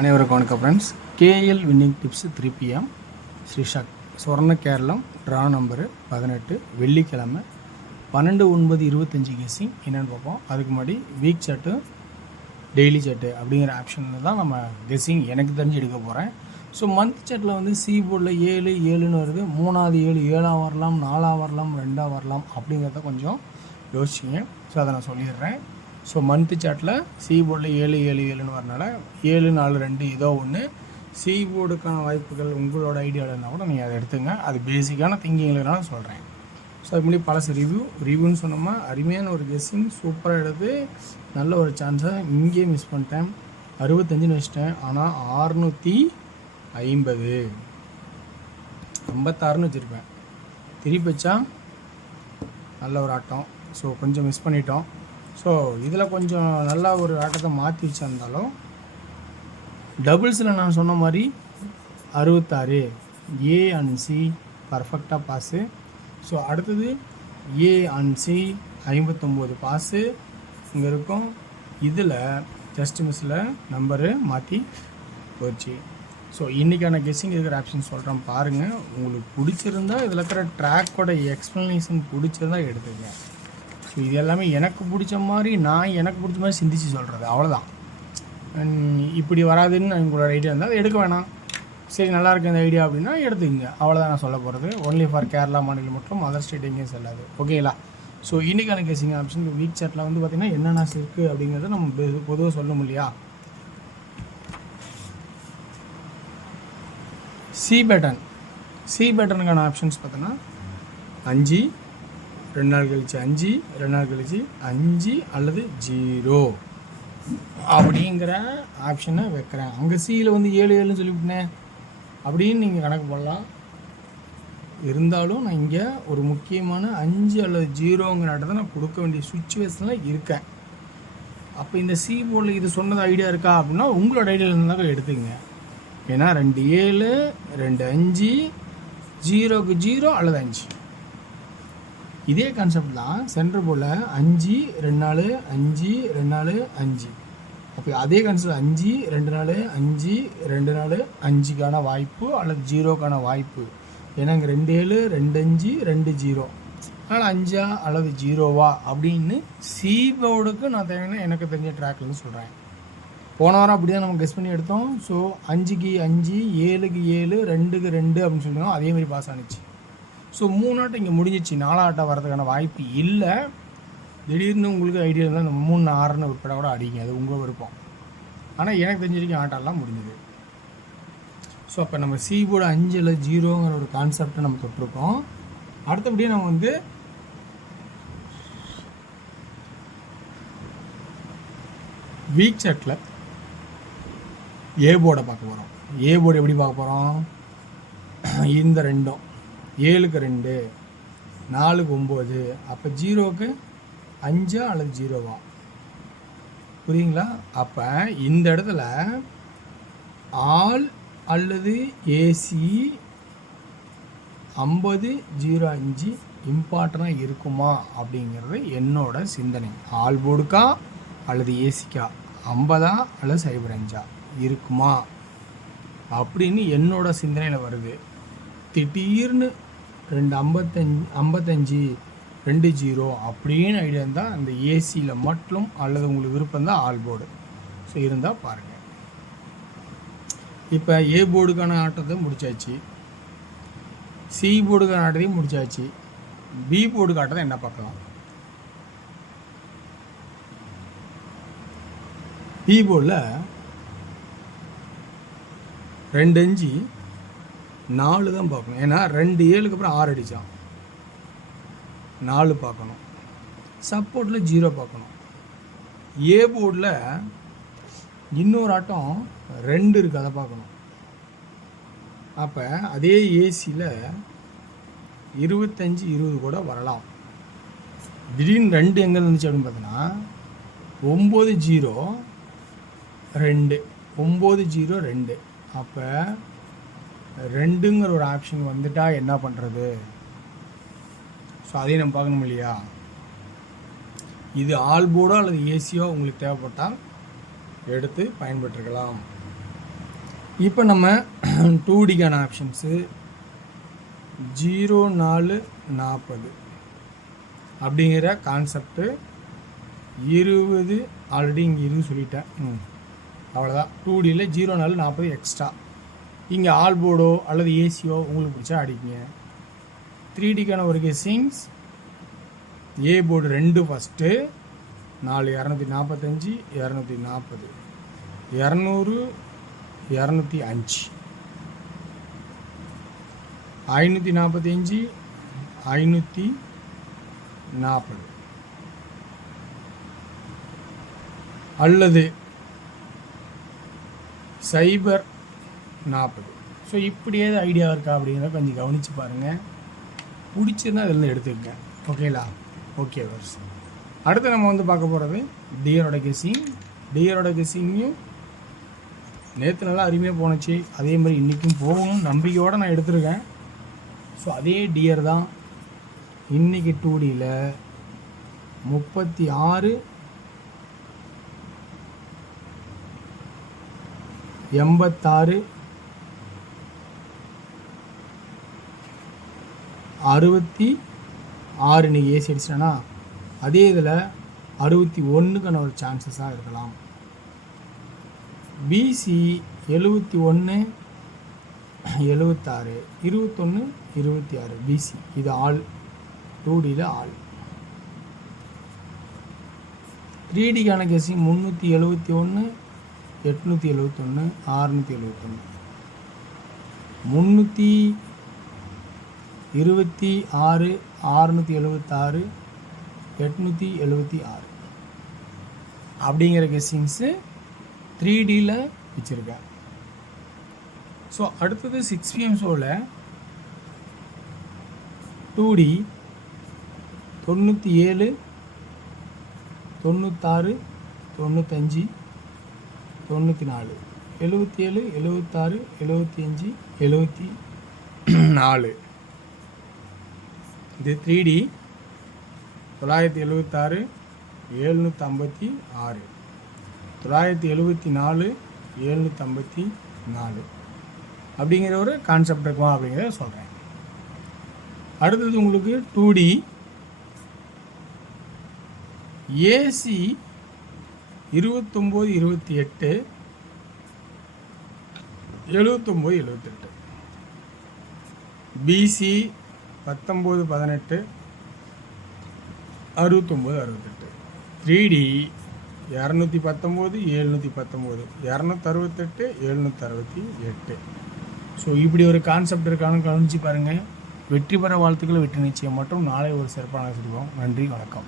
அனைவருக்கும் வணக்கம் friends. KL winning tips 3 PM ஸ்ரீஷாக் சொர்ண Keralam draw number 18 வெள்ளிக்கிழமை 12/9/25 கெஸ்ஸிங் என்னென்னு பார்ப்போம். அதுக்கு முன்னாடி வீக் சார்ட்டு டெய்லி சார்ட்டு அப்படிங்கிற ஆப்ஷனில் தான் நம்ம கெஸ்ஸிங் எனக்கு தெரிஞ்சு எடுக்க போகிறேன். ஸோ மந்த் சார்ட்டில் வந்து சி போர்டில் 7 வருது. 3வது 7 7ஆக வரலாம், 4ஆக வரலாம், 2ஆக வரலாம் அப்படிங்கிறத கொஞ்சம் யோசிச்சிங்க. ஸோ அதை நான் சொல்லிடுறேன். ஸோ மந்த்து சார்ட்டில் சி போர்டில் 7 வரனால 7 4 2 ஏதோ ஒன்று சி போர்டுக்கான வாய்ப்புகள் உங்களோட ஐடியாவில் இருந்தால் கூட நீங்கள் அதை எடுத்துங்க. அது பேசிக்கான திங்கிங்கிறனால சொல்கிறேன். ஸோ அதுக்கு முன்னாடி பழசு ரிவ்யூன்னு சொன்னோம்னா அருமையான ஒரு கெஸ்ஸிங் சூப்பராக எடுத்து நல்ல ஒரு சான்ஸை இங்கேயே மிஸ் பண்ணிட்டேன். 65 வச்சிட்டேன். ஆனால் 650 56ன்னு வச்சுருப்பேன். திருப்பி வச்சா நல்ல ஒரு ஆட்டம். ஸோ கொஞ்சம் மிஸ் பண்ணிட்டோம். ஸோ இதில் கொஞ்சம் நல்லா ஒரு ஆட்டத்தை மாற்றி வச்சுருந்தாலும் டபுள்ஸில் நான் சொன்ன மாதிரி 66 ஏ அண்ட் சி பர்ஃபெக்டாக பாஸு. ஸோ அடுத்தது ஏ அண்ட் சி 59 பாஸு இங்கே இருக்கும். இதில் ஜஸ்ட் மிஸ்ஸில் நம்பரு மாற்றி போச்சு. ஸோ இன்றைக்கான கெஸ்ஸிங் இருக்கிற ஆப்ஷன் சொல்கிறேன் பாருங்கள். உங்களுக்கு பிடிச்சிருந்தா இதில் இருக்கிற ட்ராக்கோட எக்ஸ்ப்ளனேஷன் பிடிச்சிருந்தா எடுத்துங்க. ஸோ இது எல்லாமே எனக்கு பிடிச்ச மாதிரி எனக்கு பிடிச்ச மாதிரி சிந்திச்சு சொல்கிறது அவ்வளோதான். இப்படி வராதுன்னு உங்களோட ஐடியா இருந்தால் அதை எடுக்க வேணாம். சரி நல்லா இருக்குது இந்த ஐடியா அப்படின்னா எடுத்துக்கங்க. அவ்வளோதான் நான் சொல்ல போகிறது. ஒன்லி ஃபார் கேரளா மாநிலம் மற்றும் அதர் ஸ்டேட் எங்கேயும் செல்லாது. ஓகேங்களா? ஸோ இன்றைக்கான கெஸ்ஸிங் ஆப்ஷன் வீக் சார்ட்டில் வந்து பார்த்திங்கன்னா என்னென்ன இருக்குது அப்படிங்கிறத நம்ம பொதுவாக சொல்லணும் இல்லையா? சி பேட்டனுக்கான ஆப்ஷன்ஸ் பார்த்தோன்னா 5 2 நாள் கழிச்சு 5 2 நாள் கழிச்சு 5 அல்லது 0 அப்படிங்கிற ஆப்ஷனை வைக்கிறேன். அங்கே சியில் வந்து 7 சொல்லிவிட்டேன் அப்படின்னு நீங்கள் கணக்கு போடலாம். இருந்தாலும் நான் இங்கே ஒரு முக்கியமான 5 அல்லது 0ங்கிற இடத்த நான் கொடுக்க வேண்டிய சுச்சுவேஷனில் இருக்கேன். அப்போ இந்த சி போர்டில் இது சொன்னது ஐடியா இருக்கா அப்படின்னா உங்களோட ஐடியாவில் இருந்தால் எடுத்துங்க. ஏன்னா 2 7 2 5 0க்கு 0 அல்லது 5 இதே கான்செப்ட் தான். சென்டர் போர்டில் 5 2 4 5 2 4 5 அப்போ அதே கான்செப்ட் 5 2 4 5 2 4 5க்கான வாய்ப்பு அல்லது 0க்கான வாய்ப்பு. ஏன்னா இங்கே 2 7 2 5 2 0 அதனால் 5ஆ அல்லது 0வா அப்படின்னு சி போர்டுக்கு நான் தேவையான எனக்கு தெரிஞ்ச ட்ராக்லேருந்து சொல்கிறேன். போன வாரம் அப்படி தான் நம்ம கெஸ் பண்ணி எடுத்தோம். ஸோ 5க்கு 5 7க்கு 7 2க்கு 2 அப்படின்னு சொல்லிட்டோம். அதேமாதிரி பாஸ் ஆனிச்சு. ஸோ 3 ஆட்டம் இங்கே முடிஞ்சிச்சு. 4 ஆட்டம் வரதுக்கான வாய்ப்பு இல்லை. திடீர்னு உங்களுக்கு ஐடியா இருந்தால் இந்த 3 6ன்னு உட்பட கூட அடிங்க. அது உங்கள் விருப்பம். ஆனால் எனக்கு தெரிஞ்சிருக்க ஆட்டம்லாம் முடிஞ்சுது. ஸோ அப்போ நம்ம சி போர்டு 5 இல்லை 0ங்கிற ஒரு கான்செப்டை நம்ம தொட்டிருக்கோம். அடுத்தபடியே நம்ம வந்து வீக் சார்ட்டில் ஏ போர்டை பார்க்க போகிறோம். ஏ போர்டு எப்படி பார்க்க போகிறோம்? இந்த 2ம் 7க்கு 2 4க்கு 9 அப்போ 0க்கு 5 அல்லது 0வா? புரியுங்களா? அப்போ இந்த இடத்துல ஆல் அல்லது ஏசி 50 05 இம்பார்ட்டனாக இருக்குமா அப்படிங்கிறது என்னோட சிந்தனை. ஆல் போர்டுக்கா அல்லது ஏசிக்கா 50 அல்லது 05 இருக்குமா அப்படின்னு என்னோட சிந்தனையில் வருது. திடீர்னு 55 2 0 அப்படின்னு ஐடியா இருந்தால் அந்த ஏசியில் மட்டும் அல்லது உங்களுக்கு விருப்பம் தான் ஆல் போர்டு. ஸோ இருந்தால் பாருங்கள். இப்போ ஏ போர்டுக்கான ஆட்டத்தை முடிச்சாச்சு, சி போர்டுக்கான ஆட்டத்தையும் முடிச்சாச்சு. பி போர்டுக்கு ஆட்டத்தை என்ன பார்க்கலாம்? பி போர்டில் 2 5 4 தான் பார்க்கணும். ஏன்னா 2 7க்கு அப்புறம் 6 அடித்தான். 4 பார்க்கணும். சப்போர்ட்டில் 0 பார்க்கணும். ஏ போர்டில் இன்னொரு ஆட்டம் 2 இருக்குது, அதை பார்க்கணும். அப்போ அதே ஏசியில் 25 20 கூட வரலாம். திடீர்னு 2 எங்கே இருந்துச்சு அப்படின்னு பார்த்தோன்னா 9 0 2 9 0 2 அப்போ 2ங்கிற ஒரு ஆப்ஷன் வந்துட்டால் என்ன பண்ணுறது? ஸோ அதையும் நம்ம பார்க்கணும் இல்லையா? இது ஆல் போர்டோ அல்லது ஏசியோ உங்களுக்கு தேவைப்பட்டால் எடுத்து பயன்பெற்றுக்கலாம். இப்போ நம்ம 2Dக்கான ஆப்ஷன்ஸு 0 4 40 அப்படிங்கிற கான்செப்ட்டு 20 ஆல்ரெடி இங்கே 20 சொல்லிட்டேன். அவ்வளோதான். 2Dயில் 0 4 40 எக்ஸ்ட்ரா. இங்கே ஆல் போர்டோ அல்லது ஏசியோ உங்களுக்கு பிடிச்சா அடிக்குங்க. 3Dக்கான ஒரு கெஸ்ஸிங்ஸ் ஏ போர்டு 2 ஃபஸ்ட்டு 4 245 240 200 205 545 540 அல்லது 040. ஸோ இப்படி ஏதாவது ஐடியா இருக்கா அப்படிங்கிறத கொஞ்சம் கவனித்து பாருங்கள். பிடிச்சிருந்தா அதில் எடுத்துக்கங்க. ஓகேங்களா? ஓகே வர்ஸ். அடுத்து நம்ம வந்து பார்க்க போகிறது டியரோட கெஸ்ஸிங். டியரோட கெஸ்ஸிங்கையும் நேற்று நல்லா அருமையாக போணுச்சு. அதே மாதிரி இன்றைக்கும் போகணும்னு நம்பிக்கையோடு நான் எடுத்திருக்கேன். ஸோ அதே டியர் தான் இன்றைக்கி 2Dயில் 36 86 66 இன்றைக்கி ஏசி அடிச்சிட்டேன்னா அதே இதில் 61க்கான ஒரு சான்சஸாக இருக்கலாம். பிசி 71 76 21 26 பிசி இது ஆல் 2Dயில் ஆல். 3Dக்கான கெஸ்ஸிங் 371 871 671 326 676 876 அப்படிங்கிற கெஸ்ஸிங்ஸு 3Dயில் வச்சுருக்கேன். ஸோ அடுத்தது 6 PM ஷோவில் 2D 97 96 95 94 77 76 75 74 இது 3D 976 756 974 754 அப்படிங்கிற ஒரு கான்செப்ட் இருக்குமா அப்படிங்கிறத சொல்கிறேன். அடுத்தது உங்களுக்கு 2D AC 29 28 79 78 PC 19 18 69 68 3D 219 719 268 768. So இப்படி ஒரு கான்செப்ட் இருக்கான்னு கவனித்து பாருங்கள். வெற்றி பெற வாழ்த்துக்கள். வெற்றி நிச்சயம் மற்றும் நாளை ஒரு சிறப்பான செய்வோம். நன்றி, வணக்கம்.